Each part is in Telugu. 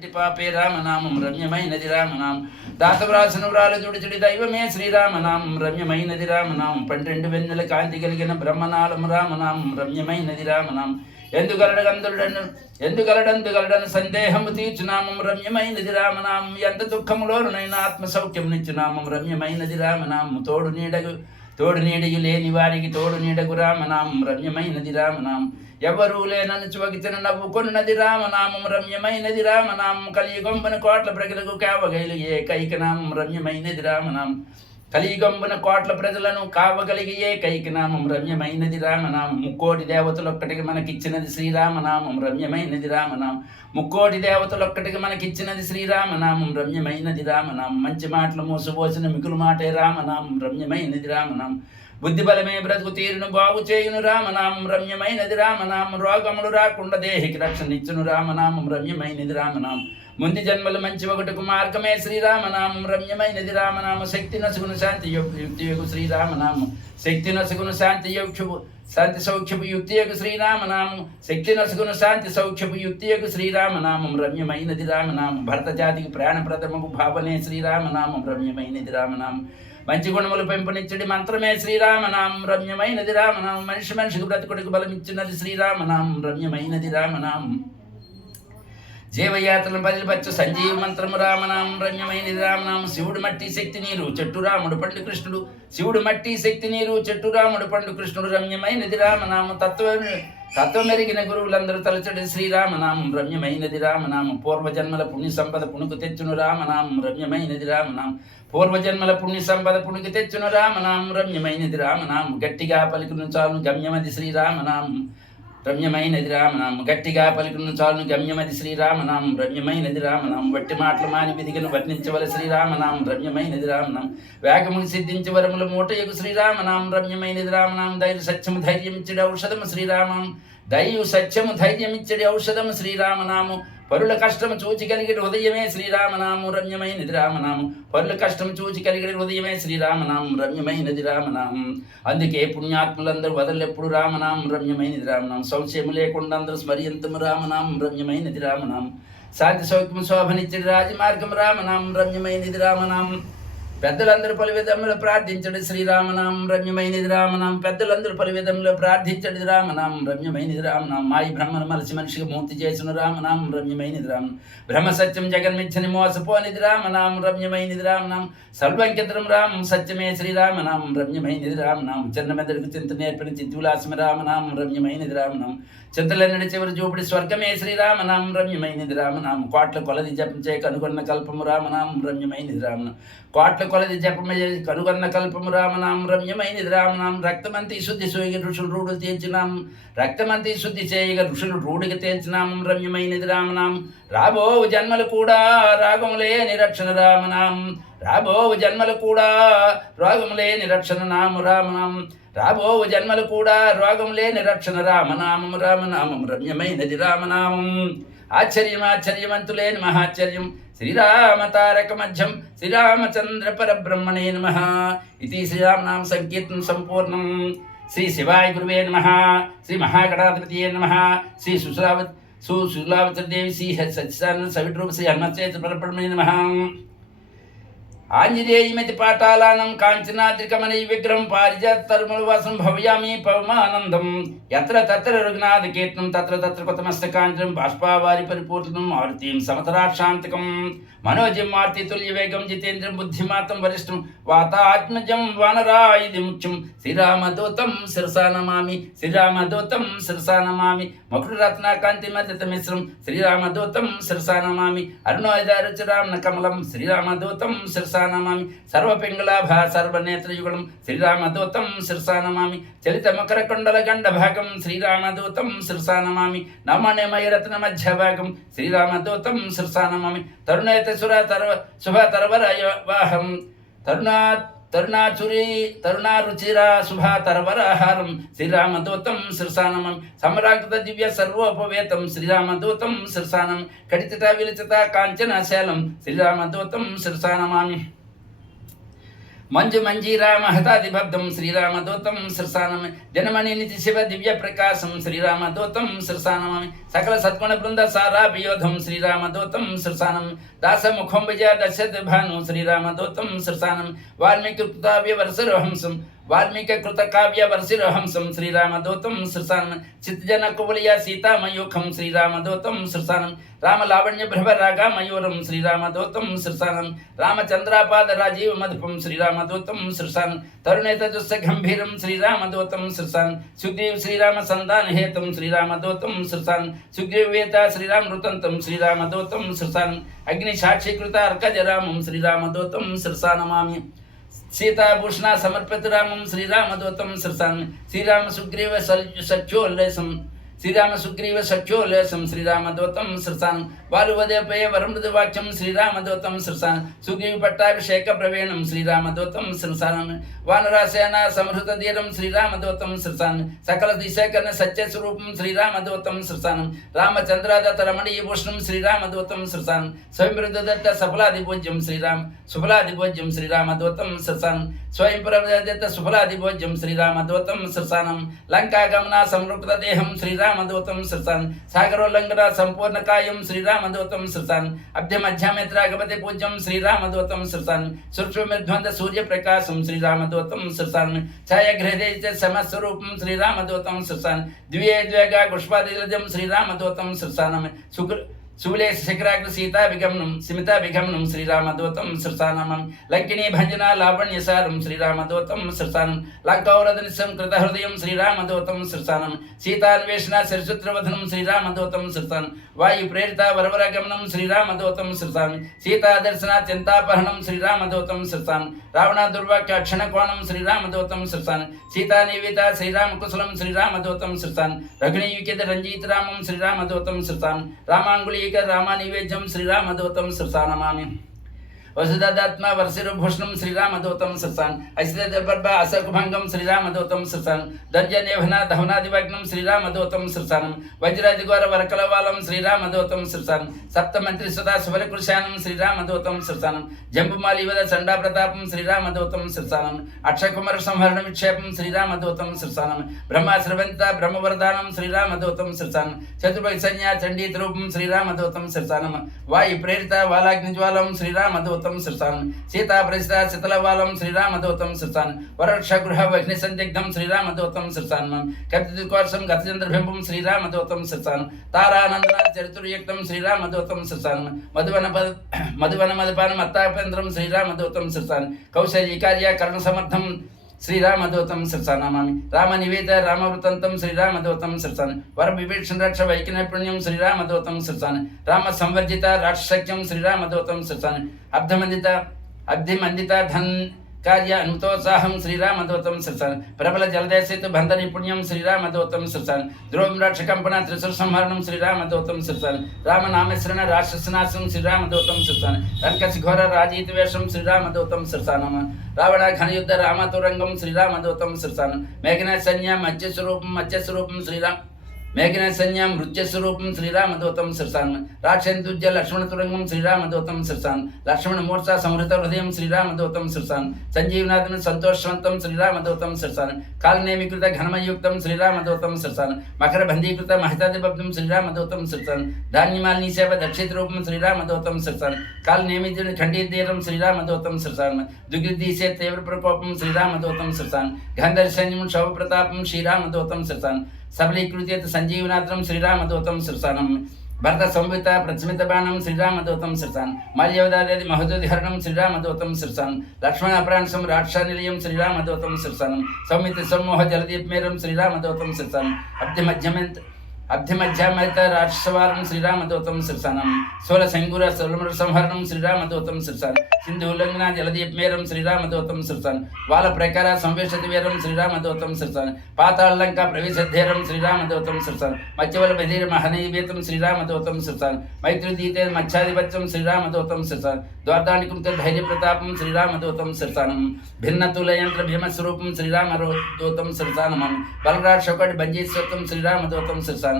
పాపే రామనామం రమ్యమైనది రామనామం దాతవ్రాసన వ్రాల దుడిచుడి దైవమే శ్రీరామనామం రమ్యమైనది రామనామం 12 వెన్నెల కాంతి కలిగిన బ్రహ్మనామం రామనామం రమ్యమైనది రామనామం ఎందుగలడందుగలడను సందేహము తీర్చునామం రమ్యమైనది రామనామం ఎంత దుఃఖములోనైనా ఆత్మ సౌఖ్యం నిచ్చునామం రమ్యమైనది రామనామం తోడు నీడయు లేని వారికి తోడు నీడకు రామనామం రమ్యమైనది రామనామం ఎవరూ లేనను చువగితను నవ్వుకొన్నది రామనామం రమ్యమైనది రామనామం కలియుగంబున కోట్ల ప్రజలకు కావగైలు ఏకైక నామం రమ్యమైనది రామనామం కలియుగంబున కోట్ల ప్రజలను కావగలిగి ఏకైక నామం రమ్యమైనది రామనామం ముక్కోటి దేవతలొక్కటికి మనకిచ్చినది శ్రీరామనామం రమ్యమైనది రామనామం ముక్కోటి దేవతలొక్కటికి మనకిచ్చినది శ్రీరామనామం రమ్యమైనది రామనామం మంచి మాటలు మోసపోసిన మిగులు మాటే రామనామం రమ్యమైనది రామనామం బుద్ధి బలమే బ్రతుకు తీరును బాగు చేయును రామనామం రమ్యమైనది రామనామం రోగములు రాకుండా దేహికి రక్షణ ఇచ్చును రామనామం రమ్యమైనది రామనామం ముందు జన్మలు మంచి ఒకటికు మార్గమే శ్రీరామనామం రమ్యమైనది రామనామం శక్తి నసుగును శాంతి యుక్తియగు శ్రీరామనామం శక్తి నసుగును శాంతి సౌఖ్యపు యుక్తియగు శ్రీరామనామం శక్తి నసుగును శాంతి సౌఖ్యపు యుక్తియగు శ్రీరామనామం రమ్యమైనది రామనామం భరత జాతికి ప్రాణప్రథమకు భావనే శ్రీరామనామం రమ్యమైనది రామనామం మంచి గుణములు పెంపునిచ్చడి మంత్రమే శ్రీరామనామం రమ్యమైనది రామనామం మనిషికి బ్రతుకుడికి బలమిచ్చినది శ్రీరామనామం రమ్యమైనది రామనామం జీవయాత్రలను బదిలిపచ్చు సంజీవ మంత్రము రామనామం రమ్యమైనది రామనామం శివుడు మట్టి శక్తి నీరు చెట్టు రాముడు పండు కృష్ణుడు శివుడు మట్టి శక్తి నీరు చెట్టు రాముడు పండు కృష్ణుడు రమ్యమైనది రామనామం తత్వమెరిగిన గురువులందరూ తలచడి శ్రీరామనామం రమ్యమైనది రామనామం పూర్వజన్మల పుణ్య సంపద పుణుకు తెచ్చును రామనామం రమ్యమైనది రామనామం పూర్వజన్మల పుణ్య సంపద పుణుకు తెచ్చును రామనామం రమ్యమైనది రామనామం గట్టిగా పలుకును చాలు గమ్యమది శ్రీరామనామం రమ్యమైనది రామనామం గట్టిగా పలుకును చాలును గమ్యమది శ్రీరామనామం రమ్యమైనది రామనామం వట్టి మాటలు మాని విధిగను వర్ణించవల శ్రీరామనామం రమ్యమైనది రామనామం వేగమును సిద్ధించి వరముల మూటయకు శ్రీరామనామం రమ్యమైనది రామనామం ధైర్య సత్యము ధైర్యమిచ్చడి ఔషధము శ్రీరామం దైవ సత్యము ధైర్యమిచ్చడి ఔషధము శ్రీరామనాము పరుల కష్టము చూచి కలిగిన హృదయమే శ్రీరామనామం రమ్యమైనది రామనామం పరుల కష్టము చూచి కలిగిన హృదయమే శ్రీరామనామం రమ్యమైనది రామనామం అందుకే పుణ్యాత్ములందరూ వదలెప్పుడు రామనామం రమ్యమైనది రామనామం సంశయము లేకుండా అందరూ స్మర్యంతము రామనామం రమ్యమైనది రామనామం శాంతి సౌఖ్యము శోభనిచ్చడి రాజమార్గం రామనామం రమ్యమైనది రామనామం పెద్దలందరూ పలు విధములు ప్రార్థించడు శ్రీరామనామం రమ్యమైనది రామనామం పెద్దలందరూ పలు విధములు ప్రార్థించడు రామనామం రమ్యమైనది రామనామం మాయి బ్రహ్మను మలసి మనిషికి మూర్తి చేసిన రామనామం రమ్యమైనది రామనామం బ్రహ్మ సత్యం జగన్మిచ్చని మోసపోనిది రామనామం రమ్యమైనది రామనామం సర్వంకితరం రామం సత్యమే శ్రీరామనామం రమ్యమైనది రామనామం చిన్న మెదడుకు చింత నేర్పిన చిత్తులాసమ రామనామం రమ్యమైనది రామనామం చింతలన్నడి చివరి చూపుడి స్వర్గమే శ్రీరామనామం రమ్యమైనది రామనామం కోట్ల కొలది జపం చేయ కనుగొన్న కల్పము రామనామం రమ్యమైనది రామనామం కోట్ల కొలది జపమే కనుగొన్న కల్పము రామనామం రమ్యమైనది రామనామం రక్తమంతి శుద్ధి సోయిగ ఋషులు రూఢులు తీర్చినాం రక్తమంతి శుద్ధి చేయగ ఋషులు రూఢిగా తీర్చినామం రమ్యమైనది రామనామం రాబో జన్మలు కూడా రాగములే నిరక్షణ రామనామం రాబో జన్మలు కూడా రోగములే నిరక్షణ నాము రామనామం రాబో జన్మలు కూడా రోగం లేని రక్షణ రామనామం రామనామం రమ్యమైనది రామనామం ఆశ్చర్యమంతులేని మహాశ్చర్యం శ్రీరామ తారక మధ్యం శ్రీరామచంద్ర పరబ్రహ్మణే నమః ఇది శ్రీరామనామ సంకీర్తనం సంపూర్ణం శ్రీ శివాయ గురువే నమః శ్రీ మహాగణాధిపతియే నమః శ్రీ సుశీలావతదేవి శ్రీ సత్యసాన సవిట్రూప శ్రీ హనుమచేత పరబ్రహ్మణే నమః ఆంజనేయమితి పాఠాలానం కాంచనాద్రికమణి విగ్రహం పారిజాతరుమలవాసం భవ్యామి పవమానందం ఎత్ర తత్ర రఘునాథ కీర్తనం తత్ర తత్ర కొత్తమస్తకాంచనం బాష్పావారి పరిపూర్ణం ఆరుతీం సమతరాక్షాంతకం మనోజం మారుతి తుల్యవేగం జితేంద్రం బుద్ధిమాతం వరిష్టం వాతాత్మజం వానరాయుధి ముఖ్యం శ్రీరామదూతం శిరసా నమామి శ్రీరామదూతం శిరసా నమామి మకుటరత్నాకాంతి మధ్యత మిశ్రం శ్రీరామదూతం శిరసా నమామి అరుణోదరుచరామ్న కమలం శ్రీరామదూతం శిరసా నమామి సర్వపింగళాభ సర్వనేత్రయుగళం శ్రీరామదూతం శిరసా నమామి చలిత మకర కొండల గండ భాగం శ్రీరామదూతం శిరసా నమామి నమణిమయరత్న మధ్య భాగం శ్రీరామదూతం శిరసా నమామి తరుణేత శుభతరవర వాహం తరుణారుచిరా శుభాతరవరహారం శ్రీరామదూతం శిరసానమం సమరాకృత దివ్య సర్వోపవేతం శ్రీరామదూతం శిరసానం కడిత విలిచిత కాంచనశాలం శ్రీరామదూతం శిరసానమామి మంజు మంజీరా మహతాదిబద్ధం శ్రీరామదూతం శిరసానమి జనమణి నితి శివ దివ్య ప్రకాశం శ్రీరామదూతం శిరసానమి సకల సద్గుణ బృంద సారాభియోధం శ్రీరామదూతం శిరసానమి దాసముఖం విజయ దశరథ భాను శ్రీరామదూతం శిరసానమి వాల్మీకి కృతావ్య వరసరోహంసం వాల్మీకి కృత కావ్య వర్షిరహంసం శ్రీరామదూతం శిరసానం చిత్తజన కువలియ సీతామయూఖం శ్రీరామదూతం శిరసానం రామ లావణ్య భ్రవ రాగా మయూరం శ్రీరామదూతం శిరసానం రామచంద్రాపాద రాజీవ మధుపం శ్రీరామదూతం శిరసానం తరుణేత దుస్స గంభీరం శ్రీరామదూతం శిరసానం సుగ్రీవ శ్రీరామ సంధాన హేతం శ్రీరామదూతం శిరసానం సుగ్రీవేత శ్రీరామ రుతంతం శ్రీరామదూతం శిరసానం అగ్ని సాక్షీకృత అర్కజరామం శ్రీరామదూతం శిరసానమామి సీతాభూషణ సమర్పిత రామం శ్రీరామదూతం శిరసానం శ్రీరామ సుగ్రీవ సఖ్యోల్లేసం శ్రీరామ సుగ్రీవ సఖ్యోల్లేసం శ్రీరామదూతం శిరసానం వాలువదేపయ వరమృదు వాక్యం శ్రీరామదూతం శిరసానం సుగ్రీవ పట్టాభిషేక ప్రవీణం శ్రీరామదూతం శిరసానం వానరాసేన సంహృత ధీరం శ్రీరామదూతం శిరసానం సకల దిశాకరణ సత్యస్వరూపం శ్రీరామదూతం శిరసానం రామచంద్రాదత్త రమణీయభూషణం శ్రీరామదూతం శిరసానం స్వయంప్రదత్త సఫలాదిభోజ్యం సుఫలాదిభోజ్యం శ్రీరామదూతం శిరసానం స్వయం ప్రదత్త సుఫలాదిభోజ్యం శ్రీరామదూతం శిరసానం లంకాగమన సంవృక్త దేహం శ్రీరామదూతం శిరసానం సాగరోల్లంఘన సంపూర్ణ కాయం శ్రీరామదూతం శిరసానం అభ్యమధ్యామిత్రాగపతి పూజ్యం శ్రీరామదూతం శిరసానం సూక్ష్మధ్వంత సూర్యప్రకాశం శ్రీరామదూతం శిరసానం ఛాయాగ్రహే సమస్వరూపం శ్రీరామదూతం శిరసానం ద్వేగా పుష్పాదిలజం శ్రీరామదూతం శిరసానం శూలేశ శిఖరాగ్ర సీతాభిగమనం సిమితాభిగమనం శ్రీరామదూతం శిరసానమం లంకినీ భంజన లావణ్యసారం శ్రీరామదూతం శిరసానం లంకావరదనిశం కృతహృదయం శ్రీరామదూతం శిరసానం సీతాన్వేషణ శిరసూత్రవధనం శ్రీరామదూతం శిరసానం వాయు ప్రేరిత వరవరగమనం శ్రీరామదూతం శిరసానం సీతాదర్శన చింతాపహరణం శ్రీరామదూతం శిరసానం రావణ దుర్వాక్య క్షణకోణం శ్రీరామదూతం శిరసానం సీతానివేత శ్రీరామకుశలం శ్రీరామదూతం శిరసానం రఘునీయుకిత రంజిత రామం శ్రీరామదూతం శిరసానం రామాంగుళీ రామానివేద్యం శ్రీరామదూతం శిరసానమామి వసుదాత్మ వర్షిరభూషణం శ్రీరామదూతం శిరసాన్ ఐశ్వర్యపర్భ అశకుభంగం శ్రీరామదూతం శిరసానం దంజనేభన ధవనాదివగ్నం శ్రీరామదూతం శిరసానం వజ్రాదిఘోర వరకలవాలం శ్రీరామదూతం శిరసానం సప్తమంత్రి సుధా శుభలకృశానం శ్రీరామదూతం శిరసానం జంబుమాలివద చండా ప్రతాపం శ్రీరామదూతం శిరసానం అక్షకుమార సంహరణ విక్షేపం శ్రీరామదూతం శిరసానం బ్రహ్మాశ్రవంత బ్రహ్మవరదానం శ్రీరామదూతం శిరసానం చతుర్భగ సంజ్ఞా చండీతరూపం శ్రీరామదూతం శిరసానం వాయు ప్రేరిత వాలాగ్నిజ్వాలం శ్రీరామదూతం శిరసానం సీతా ప్రసిత శితలవాలం శ్రీరామదూతం శిరసానం వరక్ష గృహ వహ్ని సందిగ్ధం శ్రీరామదూతం శిరసానం కపికోర్షం గతచంద్రబింబం శ్రీరామదూతం శిరసానం తారానందన చరిత్రయుక్తం శ్రీరామదూతం శిరసానం మధువన మధుపాన మత్తాపేంద్రం శ్రీరామదూతం శిరసానం కౌశల్యకార్య కరణ సమర్థం శ్రీరామదూతం శిరసానమామి రామనివేద రామవృతంతం శ్రీరామదూతం శిరసానం వర విభీషణ రక్ష వైకినపుణ్యం శ్రీరామదూతం శిరసానం రామ సంవర్జిత రాక్షసఖ్యం శ్రీరామదూతం శిరసానం అబ్ధిమందిత ధన్ కార్య అనుతోత్సాహం శ్రీరామదూతం శిరసానం ప్రబల జలదేశిత బంధ నిపుణ్యం శ్రీరామదూతం శిరసానం ధ్రువం రక్షకంపణ త్రిశూల సంహరణం శ్రీరామదూతం శిరసానం రామనామేశ్వరణ రాక్షసనాశం శ్రీరామదూతం శిరసానం రంకశిఘోర రాజీత వేషం శ్రీరామదూతం శిరసానం రావణ ఘనయుద్ధ రామతురంగం శ్రీరామదూతం శిరసానం మేఘన సైన్య మత్స్యస్వరూపం శ్రీరామ్ మేఘన సైన్యం మృత్యస్వరూపం శ్రీరామదూతం శిరసానం రాక్షంతుజ్య లక్ష్మణతురంగం శ్రీరామదూతం శిరసానం లక్ష్మణ మూర్ఛ సంహృత హృదయం శ్రీరామదూతం శిరసానం సంజీవనాథన సంతోషవంతం శ్రీరామదూతం శిరసానం కాలనేమికృత ఘనమయుక్తం శ్రీరామదూతం శిరసానం మకర బంధీకృత మహితాదిబద్ధం శ్రీరామదూతం శిరసానం ధాన్యమాలిని సేవ దక్షిత రూపం శ్రీరామదూతం శిరసానం కాలనేమితుని ఖండితీరం శ్రీరామదూతం శిరసానం దుగ్గిదీసే తీవ్ర ప్రకోపం శ్రీరామదూతం శిరసానం గంధర్షణ్యం శవ ప్రతాపం శ్రీరామదూతం శిరసానం సబలీకృత్యత సంజీవనాథం శ్రీరామదూతం శిరసానం భరత సంవిత ప్రతిమిత బాణం శ్రీరామదూతం శిరసానం మాల్యవదాది మహోదోధిహరణం శ్రీరామదూతం శిరసానం లక్ష్మణ అపరాంశం రాక్ష నిలయం శ్రీరామదూతం శిరసానం సౌమిత సమ్మోహ జలదీప్మేరం శ్రీరామదూతం శిరసానం అబ్ధిమధ్యామహిత రాక్షసవారం శ్రీరామదూతం శిరసానం సోల సంగుర సోలమర సంహరణం శ్రీరామదూతం శిరసానం సింధు ఉల్లంఘన జలదీప్మేరం శ్రీరామదూతం శిరసానం వాల ప్రకార సంవేషతి వీరం శ్రీరామదూతం శిరసానం పాతాళంక ప్రవేశధేరం శ్రీరామదూతం శిరసానం మత్స్యవల బధీర మహనీవేతం శ్రీరామదూతం శిరసానం మైత్రుదీతే మత్స్యాధిపత్యం శ్రీరామదూతం శిరసానం ద్వార్ధానికృత ధైర్య ప్రతాపం శ్రీరామదూతం శిరసానం భిన్నతులయంత్ర భీమస్వరూపం శ్రీరామదూతం శిరసానం బలరాక్షకటి బంజీస్వత్వం శ్రీరామదూతం శిరసానం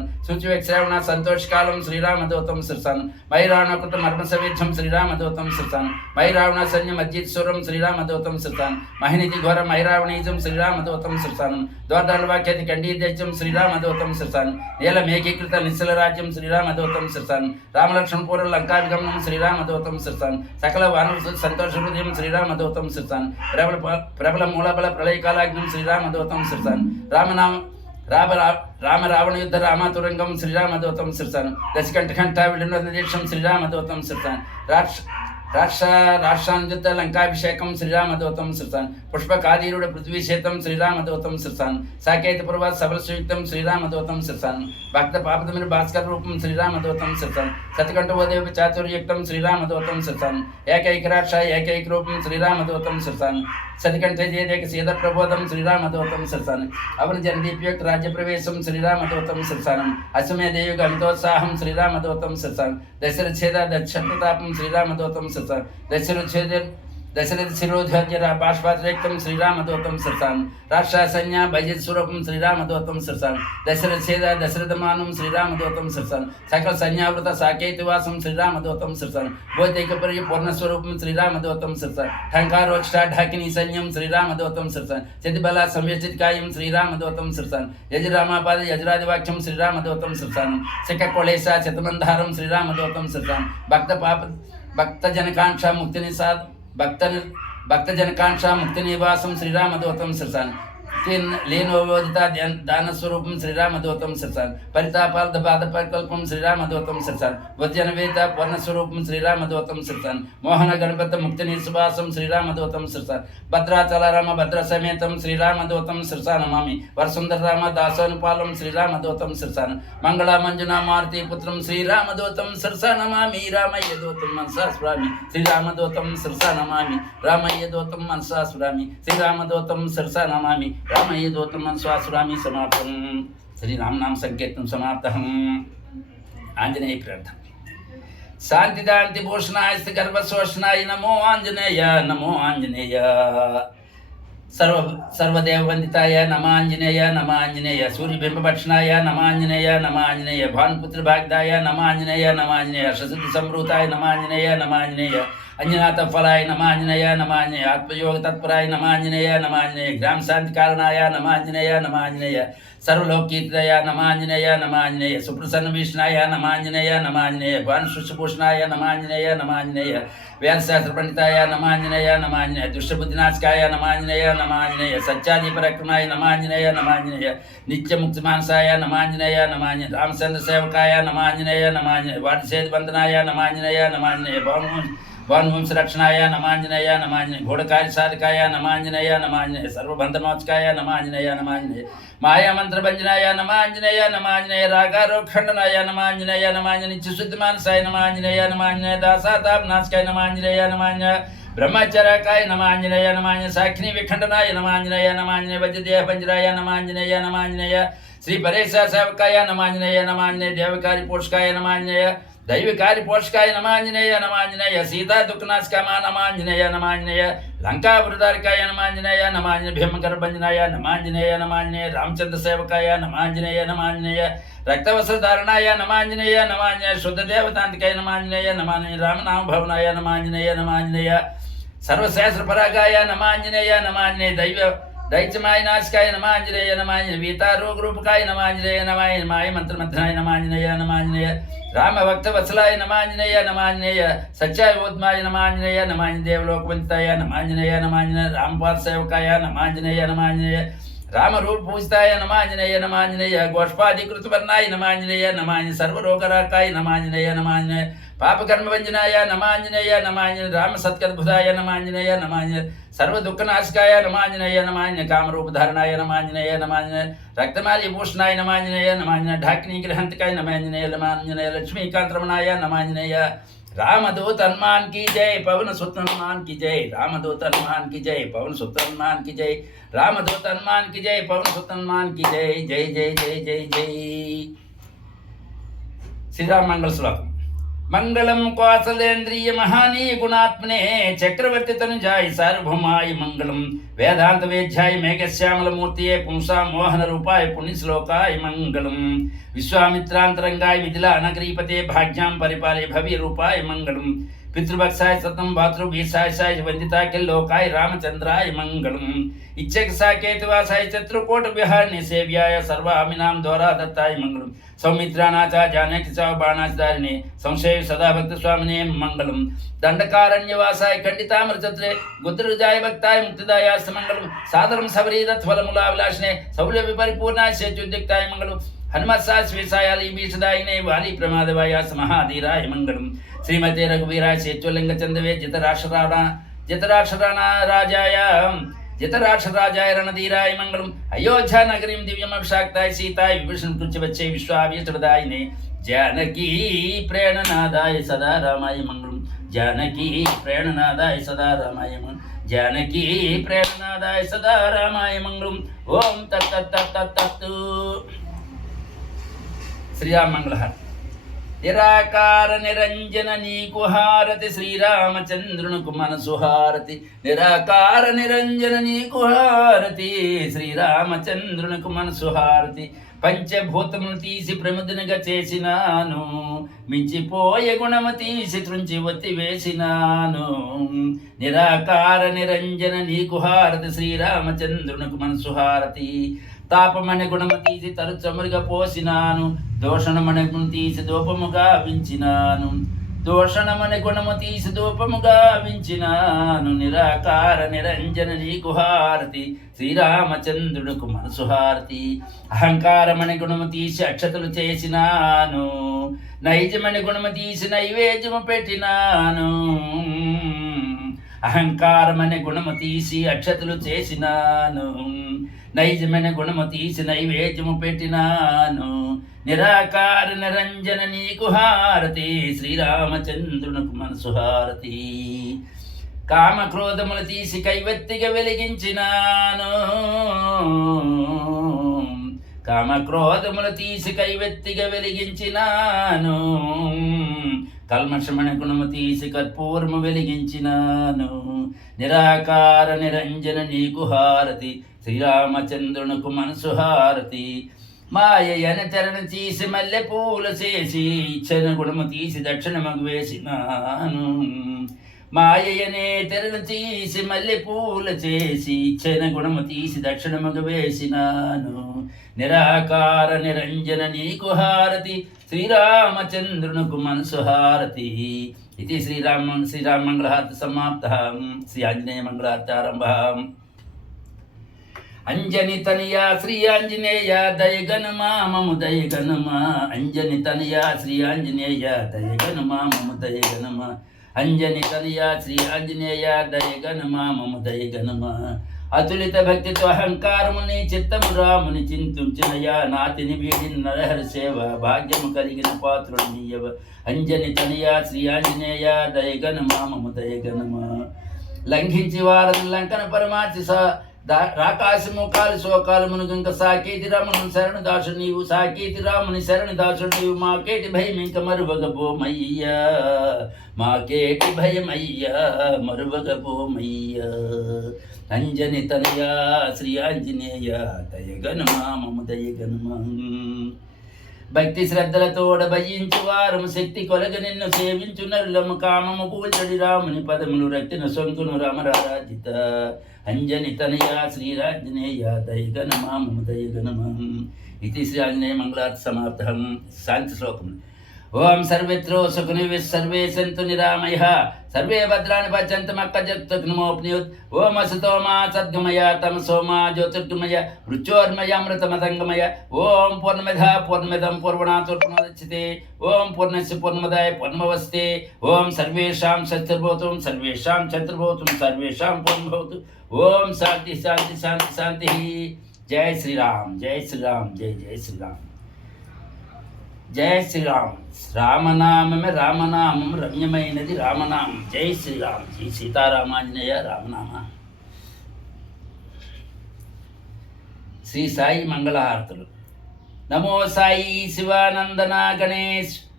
శిరసాన్ శుచివేక్షణ సంతోషకాలం శ్రీరామదూతం శిరసాన్ మైరావణకృత మర్మసవేక్షం శ్రీరామదూతం శిరసాన్ మైరావణ సైన్యం అజిత్సురం శ్రీరామదూతం శిరసాన్ మహినిధి ఘోర మైరావణీజం శ్రీరామదూతం శిరసాన్ ద్వారవాక్యాది ఖండీదైత్యం శ్రీరామదూతం శిరసాన్ నీల మేఘీకృత నిశ్చల రాజ్యం శ్రీరామదూతం శిరసాన్ రామలక్ష్మణ పూర్వ లంకావిగమనం శ్రీరామదూతం శిరసాన్ సకల వానర సంతోష హృదయం శ్రీరామదూతం శిరసాన్ ప్రబల మూలబల ప్రళయకాలాగ్నం శ్రీరామదూతం శిరసాన్ రామ రావణ యుద్ధ రామాతురంగం శ్రీరామదూతం శిరసాన్ దశకంఠ విడుదీక్షం శ్రీరామదూతం శిరసాన్ రాష్ట్రాన్యుద్ధ లంకాభిషేకం శ్రీరామదూతం శిరసాన్ పుష్పకాదీరుడు పృథ్వీశేతం శ్రీరామదూతం శిరసాన్ సాకేతపూర్వ సబలసుయుక్తం శ్రీరామదూతం శిరసాన్ భక్త పాపదమిని భాస్కర రూపం శ్రీరామదూతం శిరసాన్ సతకంఠోదేవ చాతుర్యుక్తం శ్రీరామదూతం శిరసాన్ ఏకైకరాక్ష ఏకైక రూపం శ్రీరామదూతం శిరసాన్ సతికంఠ జయదేక సీత ప్రబోధం శ్రీరామదూతం శిరసాన్ అవన జనదీప్యుక్త రాజ్యప్రవేశం శ్రీరామదూతం శిరసానం అశ్వమేధయుగ అమితోత్సాహం శ్రీరామదూతం శిరసాన్ దశరథేద దక్షప్రతాపం శ్రీరామదూతం శిరసాన్ దశరథ శిరోధ్వజర బాష్పాత్రేక్తం శ్రీరామదూతం శిరసాన్ రాష్ట్రసైన్య భజిత్ స్వరూపం శ్రీరామదూతం శిరసాన్ దశరథేద దశరథమానం శ్రీరామదూతం శిరసాన్ సకల సైన్యావృత సాకేతివాసం శ్రీరామదూతం శిరసాన్ భౌతికపర్య పూర్ణస్వరూపం శ్రీరామదూతం శిరసాన్ ఠంకారోక్ష ఢాకిని సైన్యం శ్రీరామదూతం శిరసాన్ చతిబల సంవ్యజిత్కాయం శ్రీరామదూతం శిరసాన్ యజరామాపాద యజరాదివాక్యం శ్రీరామదూతం శిరసాన్ శిఖకోళేశ శతమంధారం శ్రీరామదూతం శిరసాన్ భక్తజనకాంక్ష ముక్తిని భక్తజనకాంక్ష ముక్తి నివాసం శ్రీరామదూతం శిరసాన్ లేనోదిత దానస్వరూపం శ్రీరామదూతం శిరసాన్ పరితాపార్థ బాధ పరికల్పం శ్రీరామదూతం శిరసాన్ వజ్జనవేత పూర్ణస్వరూపం శ్రీరామదూతం శిరసాన్ మోహన గణపత ముక్తి నిశ్వాసం శ్రీరామదూతం శిరసాన్ భద్రాచలరామ భద్ర సమేతం శ్రీరామదూతం శిరసానమామి వరసుందరరామ దాసోనుపాలం శ్రీరామదూతం శిరసాన్ మంగళ మంజునా మారుతి పుత్రం శ్రీరామదూతం శిరసానమామి రామయ్య దూతం మనసా స్వామి శ్రీరామదూతం శిరసానమామి రామయ్య దూతం మనసా స్వామి శ్రీరామదూతం శిరసానమామి రామయ్య దూతం మనస్వాసురామి సమాప్తం. శ్రీరామనామ సంకీర్తనం సమాప్తం. ఆంజనేయ ప్రార్థన. శాంతిదాంతి భూషణాయ గర్భశోషణాయ నమో ఆంజనేయ నమో ఆంజనేయ. సర్వదేవ వందితాయ నమాంజనేయ నమాంజనేయ. సూర్యబింబభక్షణాయ నమాంజనేయ నమాంజనేయ. భానుపుత్ర భాగ్దాయ నమాంజనేయ నమాంజనేయ. శశుద్ధి సంభృతాయ నమాంజనేయ నమాంజనేయ. అంజనాథ ఫలాయ నమాంజనేయ నమాంజనేయ. ఆత్మయోగ తత్పరాయ నమాంజనేయ నమాంజనేయ. గ్రామ శాంతి కారణాయ నమాంజనేయ నమాంజనేయ. సర్వలోకీర్తయ నమాంజనేయ నమాంజనేయ. సుప్రసన్న భీషణాయ నమాంజనేయ నమాంజనేయ. భానుశుభూషణాయ నమాంజనేయ నమాంజనేయ. వేదశాస్త్ర పండితాయ నమాంజనేయ నమాంజనేయ. దుష్టబుద్ధినాశకాయ నమాంజనేయ నమాంజనేయ. సత్యాది పరక్రమాయ నమాంజనేయ నమాంజనేయ. నిత్యముక్తి మానసాయ నమాంజనేయ నమాంజనేయ. రామచంద్ర సేవకాయ నమాంజనేయ నమాంజనేయ. వాటిసేది బంధనాయ నమాంజనేయ నమాంజనేయ. భానువంశ రక్షణాయ నమాంజనేయ నమాంజనేయ. ఘోడకార్య సాధకాయ నమాంజనేయ నమాంజనేయ. సర్వబంధమోచకాయ నమాంజనేయ నమాంజనేయ. మాయామంత్రభంజనాయ నమాంజనేయ నమాంజనేయ. రాగారోఖండనాయ నమాంజనేయ నమాంజనేయ. నిత్యశుద్ధి మానసాయ నమాంజనేయ నమాంజనేయ. దాసాతాపనాశకాయ నమాంజనేయ నమాంజనేయ. బ్రహ్మచరకాయ నమాంజనేయ నమాంజనేయ. సాక్షిని విఖండనాయ నమాంజనేయ నమాంజనేయ. వజ్రదేహ పంజరాయ నమాంజనేయ నమాంజనేయ. శ్రీ పరేశ సేవకాయ నమాంజనేయ నమాంజనేయ. దేవకారి పోషకాయ నమాంజనేయ. దైవికారి పోషకాయ నమాంజనేయ నమాంజనేయ. సీతా దుఃఖనాశకమా నమాంజనేయ నమాంజనేయ. లంకా వృదారికాయ నమాంజనేయ నమాంజనేయ. భీమగర్భంజనాయ నమాంజనేయ నమాంజనేయ. రామచంద్ర సేవకాయ నమాంజనేయ నమాంజనేయ. రక్తవస్త్రధారణాయ నమాంజనేయ నమాంజనేయ. శుద్ధ దేవతాంతికాయ నమాంజనేయ నమాంజనేయ. రామనామ భవనాయ నమాంజనేయ నమాంజనేయ. సర్వశాస్త్ర పరాగాయ నమాంజనేయ నమాంజనేయ. దైత్యమాయ నాశకాయ నమాంజనేయ నమాంజనేయ. వీతారోగరూపకాయ నమాంజనేయ నమాంజనేయ. మాయ మంత్రమధ్నాయ నమాంజనేయ నమాంజనేయ. రామభక్త వత్సలాయ నమాంజనేయ నమాంజనేయ. సత్యాయోద్మాయ నమాంజనేయ నమాంజనేయ. దేవలోకవంతాయ నమాంజనేయ నమాంజనేయ. రామపాద సేవకాయ నమాంజనేయ నమాంజనేయ. రామరూప పూజితాయ నమాంజనేయ నమాంజనేయ. గోష్పాధికృతవర్ణాయ నమాంజనేయ నమాంజనేయ. సర్వరోగరాకాయ నమాంజనేయ నమాంజనేయ. పాపకర్మభంజనాయ నమాంజనేయ నమాంజనేయ. రామ సత్కద్భుతాయ నమాంజనేయ నమాంజనేయ. సర్వదుఃఖనాశకాయ నమాంజనేయ నమాంజనేయ. కామరూపధారణాయ నమాంజనేయ నమాంజనేయ. రక్తమాలి భూషణాయ నమాంజనేయ నమాంజనేయ. ఢాకినీ గ్రహంతికాయ నమాంజనేయ నమాంజనేయ. లక్ష్మీకాంతరమణాయ నమాంజనేయ. रामदूत हनुमान की जय, पवन सुत हनुमान की जय। रामदूत हनुमान की जय, पवन सुत हनुमान की जय। रामदूत हनुमान की जय, पवन सुत हनुमान की जय। जय जय जय जय जय। श्रीराम मंगल श्लोकम। మంగళం కోసలేంద్రియ మహానీయ గుణాత్మనే చక్రవర్తి తనుజాయ సార్వభౌమాయ మంగళం వేదాంత వేద్యాయ మేఘశ్యామలమూర్తియే పుంసాం మోహన రూపాయ పుణ్యశ్లోకాయ మంగళం విశ్వామిత్రాంతరంగాయ మిథిలా నగరీపతే భాగ్యాం పరిపాలే భవ్య రూపాయ మంగళం పితృభక్షాయ సతం భాతృభీషాయ వందితాఖిల్లోకాయ రామచంద్రాయ మంగళం ఇచ్చక సాకేతువాసాయ చతుర్కోట విహారిణి సేవ్యాయ సర్వామినాం ద్వారా దత్తాయ మంగళం సౌమిత్రానాచ జానకి చ బాణాచారిణి సంశయ సదా భక్త స్వామినే మంగళం దండకారణ్యవాసాయ ఖండితామృతత్రే గుద్రుజాయ భక్తాయ ముక్తిదాయాస్త మంగళం సాదరం సబరీదత్ఫలములావిలాషినే సౌల్య విపరిపూర్ణాయ సేత్యుద్యుక్తాయ మంగళం హనుమత్సాశ్వేశాయాలి భీషదాయినే వాలి ప్రమాదవాయాస మహాధీరాయ మంగళం శ్రీమతే రఘువీరాయ సేత్వలింగ చందవే జితరాక్షరాజాయ రణధీరాయ మంగళం అయోధ్యా నగరీం దివ్యమభిషాక్తాయ సీతాయ విభీషణ కృత్యవచ్చే విశ్వాభీష్టదాయినే జానకీ ప్రేణనాదాయ సదా రామాయ మంగళం జానకీ ప్రేణనాదాయ సదా రామాయ మంగళం జానకీ ప్రేణనాదాయ సదా రామాయ మంగళం ఓం తత్తత్తత్తత్తు శ్రీరామ మంగళహారతి నిరాకార నిరంజన నీకు హారతి శ్రీరామచంద్రునికి మనసు హారతి నిరాకార నిరంజన నీకు హారతి శ్రీరామచంద్రునికి మనసు హారతి పంచభూతములు తీసి ప్రముదినిగా చేసినాను మించిపోయే గుణము తీసి త్రుంచి ఒత్తి వేసినాను నిరాకార నిరంజన నీకు హారతి శ్రీరామచంద్రునికి మనసు హారతి తాపమనే గుణము తీసి తరుచమురుగా పోసినాను దోషణమనే గుణము తీసి దూపముగా వించినాను దోషణమనే గుణము తీసి దూపముగా వించినాను నిరాకార నిరంజన నీకు హారతి శ్రీరామచంద్రుడుకు మనసు హారతి అహంకారమనే గుణము తీసి అక్షతలు చేసినాను నైజమనే గుణము తీసి నైవేద్యము పెట్టినాను అహంకారమనే గుణము తీసి అక్షతలు చేసినాను నైజమైన గుణము తీసి నైవేద్యము పెట్టినాను నిరాకార నిరంజన నీకు హారతి శ్రీరామచంద్రునికి మనసు హారతి కామక్రోధములు తీసి కైవెత్తిగా వెలిగించినాను కామక్రోధములు తీసి కైవెత్తిగా వెలిగించినాను కల్మషమణ గుణము తీసి కర్పూరము వెలిగించినాను నిరాకార నిరంజన నీకు హారతి శ్రీరామచంద్రునికి మనసు హారతి మాయన తెరను తీసి మల్లె పూలు చేసి ఇచ్చన గుణము తీసి దక్షిణమగు వేసినాను మాయనే తెరను తీసి మల్లె పూలు చేసి ఇచ్చన గుణము తీసి దక్షిణమగు వేసినాను నిరాకార నిరంజన నీకు హారతి శ్రీరామచంద్రునికి మనసు హారతి ఇది శ్రీరామ మంగళహారతి సమాప్త శ్రీ ఆంజనేయ మంగళహారతి ఆరంభ అంజని తనయా శ్రీ ఆంజనేయ దయగనమా మము దయగనమా అంజని తనయా శ్రీ ఆంజనేయ దయగనమా మము దయగనమా అంజని తనయా శ్రీ ఆంజనేయ దయగనమా మము దయగనమా అతులిత భక్తితో అహంకారముని చిత్తము రాముని చింతుంచినయా నాతిని వీడిన నరహరి సేవ భాగ్యము కలిగిన పాత్రుడు నీయవ అంజని తనయా శ్రీ ఆంజనేయ దయగనమా మము దయగనమా లంఘించి వారని లంకన పరమాచి రాకాశము కాలు శోకాలు మునుగంక సాకేతి రాముని శరణు దాసు నీవు సాకేతి రాముని శరణు దాసు నీవు మాకేటి భయం ఇంక మరువగబోమయ్యా మాకేటి భయమయ్యా మరువగబోమయ్యా అంజని తనయా శ్రీ ఆంజనేయ దయగనుమా మము దయగనుమా భక్తి శ్రద్ధలతోడ భజించు వారము శక్తి కొలగ నిన్ను సేవించు నరులము కామము కూల్చడి రాముని పదములు రక్తిన సొంకును రామరాజిత అంజని తనయా శ్రీరాంజనేయ దయగనమా మమ దయగనమా ఇది శ్రీ ఆంజనేయ మంగళార్తి సమాప్తం శాంతి శ్లోకం ఓం సర్వేత్రో సుఖనివి సర్వే సంతు నిరామయ సర్వే భద్రాన్ని పశ్యంతు మక్కజత్తుమోప్నియుత్ ఓం అసతో మా సద్గమయ తమసో మా జ్యోతిర్గమయ మృత్యోర్మయ అమృతమదంగమయ ఓం పూర్ణమిధ పూర్ణమిదం పూర్వణాతుర్పునోదచ్యతే ఓం పూర్ణస్య పూర్ణమదాయ పూర్ణమవస్తే ఓం సర్వేషాం శత్రుభూతం సర్వేషాం చతుర్భూతం సర్వేషాం పూర్ణభవతు ఓం శాంతి శాంతి శాంతి శాంతి జై శ్రీరామ్ జై శ్రీరామ్ జై జై శ్రీరామ్ జై శ్రీరామ్ రామనామమే రామనామం రమ్యమైనది రామనామం జై శ్రీరామ్ జై సీతారామాంజనేయ రామనామ శ్రీ సాయి మంగళహారతులు నమో సాయి శివానందన గణేష్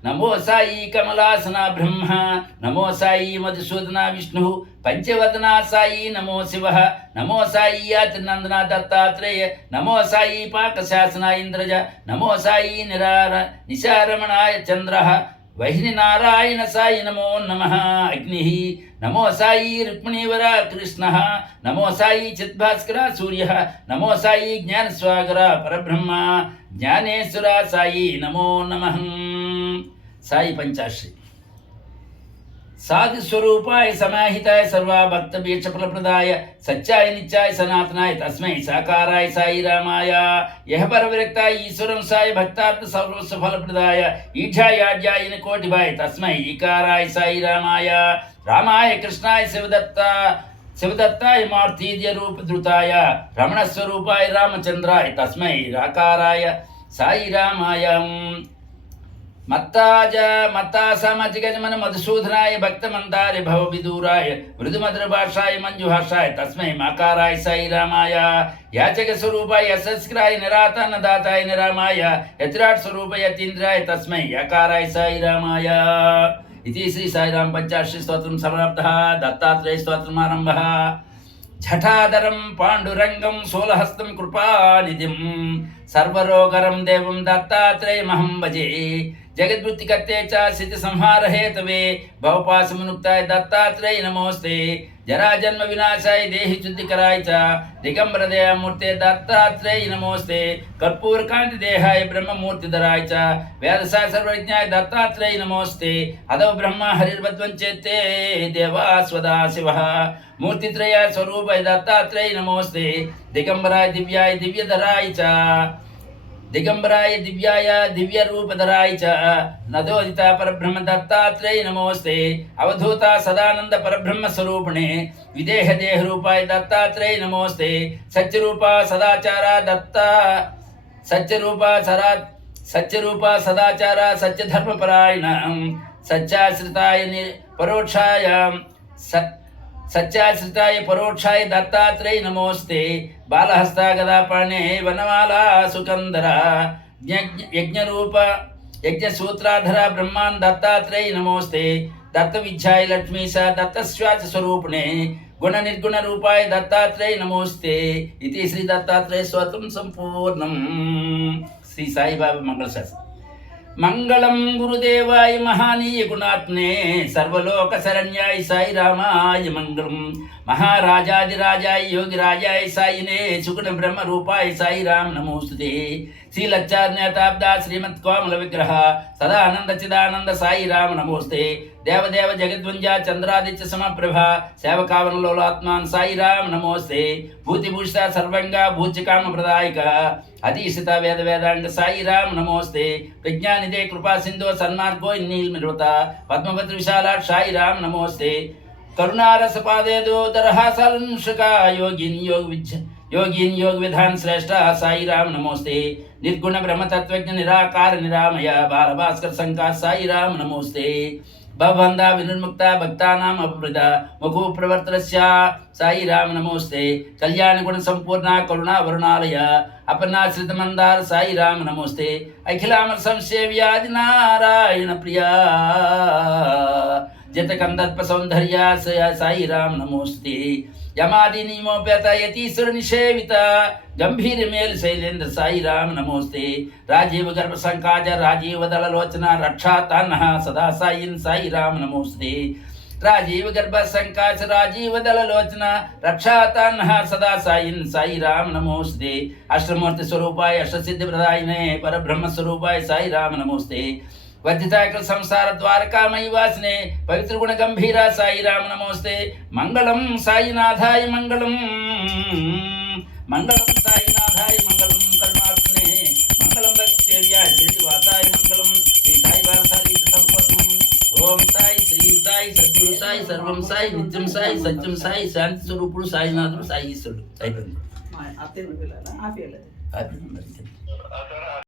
నమో సాయి కమలాసన బ్రహ్మ, నమో సాయి మధుసూదన విష్ణు, పంచవదన సాయి నమో శివ, నమో సాయి యాత్రినందన దత్తాత్రేయ, నమో సాయి పాకశాసన ఇంద్రజ, నమో సాయి నిశారమణాయ చంద్ర, వహిని నారాయణ సాయి నమో నమ. అగ్ని నమో సాయి రుక్మిణీవర కృష్ణ, నమో సాయి చిద్భాస్కర సూర్య, నమో సాయి జ్ఞానస్వాగర పరబ్రహ్మ జ్ఞానేశ్వర సాయి నమో నమ. సాయి పంచాశ్రీ. సాధుస్వరూపాయ సమాహితాయ సర్వభక్తభీక్ష ఫలప్రదాయ సత్యాయ నిత్యాయ సనాతనాయ తస్మై సాకారాయ సాయి రామాయ. యహ పరవిరక్తాయ ఈశ్వరం సాయి భక్తార్థ సర్వస్వ ఫలప్రదాయ ఈఢ్యాయాడ్యాయన కోటిభాయ తస్మై ఈకారాయ సాయి రామాయ. రామాయ కృష్ణాయ శివదత్తాయ మారుతీర్య రూపధృతాయ రమణస్వరూపాయ రామచంద్రాయ తస్మై రాకారాయ సాయి రామాయ. మత్తా సామాజిక మన మధుసూదనాయ భక్త మందార భవ విదూరాయ మృదుమధుర భాషాయ మంజుభాషాయ తస్మై మాకారాయ సాయి రామాయ. యాచక స్వరూపాయ యశస్కరాయ నిరాతన దాతాయ నిరామాయ యతిరాట్ స్వరూపాయ యతీంద్రాయ తస్మై యకారాయ సాయి రామాయ. ఇది శ్రీ సాయిరాం పంచాశ్రీ స్తోత్రం సమాప్తః. దత్తాత్రేయ స్తోత్రమారంభః. ఝటాధరం పాండురంగం శూలహస్తం కృపానిధిం సర్వరోగరం దేవం దత్తాత్రేయమహం భజే. జగద్వృత్తికర్తే చ సిద్ధి సంహార హేతవే భవపాశమునుక్తాయ దత్తాత్రేయ నమోస్తే. జరాజన్మ వినాశాయ దేహి శుద్ధికరాయ చ దిగంబర దేహమూర్తే దత్తాత్రేయ నమోస్తే. కర్పూరకాంతి దేహాయ బ్రహ్మమూర్తిధరాయ చ వేదసాయ సర్వజ్ఞాయ దత్తాత్రేయ నమోస్తే. అదవ బ్రహ్మ హరిర్వద్వంచేత్తే దేవాస్వదా శివ మూర్తిత్రయ స్వరూపాయ దత్తాత్రేయ నమోస్తే. దిగంబరాయ దివ్యాయ దివ్యధరాయ చ దిగంబరాయ దివ్యాయ దివ్యరూపధరాయ చ నదోదిత పరబ్రహ్మ దత్తాత్రేయ నమోస్తే. అవధూత సదానంద పరబ్రహ్మ స్వరూపిణే విదేహ దేహ రూపాయ దత్తాత్రేయ నమోస్తే. సత్యరూప సదాచార సత్యరూప సదాచార సత్యధర్మపరాయణ సత్యాశ్రితాయ పరోక్షాయ దత్తాత్రేయ నమోస్తే. బాలహస్త గదాపాణే వనమాలా సుకందర యజ్ఞసూత్రాధర బ్రహ్మాన్ దత్తాత్రేయ నమోస్తే. దత్త విద్యాయ లక్ష్మీశ దత్తశ్వాస స్వరూపిణే గుణ నిర్గుణ రూపాయ దత్తాత్రేయ నమోస్తే. ఇది శ్రీ దత్తాత్రేయ స్తోత్రం సంపూర్ణం. శ్రీ సాయిబాబా మంగళశాస్త్రం. మంగళం గురుదేవాయ మహానీయ గుణాత్మనే సర్వలోక శరణ్యాయ సాయి రామాయ మంగళం. మహారాజాదిరాజాయ యోగిరాజాయ సాయినే సుగుణ బ్రహ్మ రూపాయ సాయి రామ్ నమోస్తుతే. శ్రీలచ్చార్ణ్యతాబ్ద శ్రీమత్ కోమల విగ్రహ సదానంద చిదానంద సాయి రామ్ నమోస్తే. దేవదేవ జగద్వంజ చంద్రాదిత్య సమప్రభ సేవకావనలోలాత్మాన్ సాయి రామ్ నమోస్తే. భూతిభూషిత సర్వంగా భూచికామ ప్రదాయక అధీశిత వేద వేదాంగ సాయి రామ్ నమోస్తే. ప్రజ్ఞానిదే కృపా సింధు సన్మార్గో నీల్మిరుత పద్మభద్ర విశాలాట్ సాయి రామ్ నమోస్తే. కరుణారస పాదేదో దరహాసంశక యోగిన్ యోగ విధాన్ శ్రేష్ఠ సాయి రామ్ నమోస్తే. నిర్గుణ బ్రహ్మతత్వజ్ఞ నిరాకార నిరామయ బాలభాస్కర్ సంకార్ సాయి రామ్ నమోస్తే. భవబంధ వినుర్ముక్త భక్తానాం అపృత ముఖు ప్రవర్తనస్య సాయి రామ్ నమోస్తే. కళ్యాణ గుణ సంపూర్ణ కరుణా వరుణాలయ అపర్ణాశ్రిత మందార సాయి రామ్ నమోస్తే. అఖిలామర సంసేవ్యాది నారాయణ ప్రియా జత కందర్ప సౌందర్య సాయి రామ్ నమోస్తే. యమాది నియమోపేత యతీశ్వర నిషేవిత గంభీర మేలు శైలేంద్ర సాయి రామ్ నమోస్తే. రాజీవ గర్భ సంకాజ రాజీవ దళలోచన రక్షా తాన్నః సదా సాయిన్ సాయి రామ్ నమోస్తే. రాజీవ గర్భ సంకాశ రాజీవ దళలోచన రక్షా తాన్నః సదా సాయిన్ సాయి రామ్ నమోస్తే. అష్టమూర్తి స్వరూపాయ అష్టసిద్ధి ప్రదాయినే పరబ్రహ్మ స్వరూపాయ సాయి రామ్ నమోస్తే. వర్ధితాకల సంసార ద్వారకామయి వాసినే పవిత్ర గుణ గంభీర సాయి రామ్ నమోస్తే. మంగళం సాయినాథాయ మంగళం మంగళం సాయినాథాయ మంగళం కరుణాత్మనే మంగళం భక్తేవ్యాయ శ్రీనివాసాయ మంగళం. శ్రీ సాయి బాలసారి సంపూర్ణం. ఓం సాయి శ్రీ సాయి సద్గురు సాయి సర్వం సాయి నిత్యం సాయి సత్యం సాయి శాంతి స్వరూపుడు సాయినాథుడు సాయి ఈశ్వరుడు. అయిపోయింది.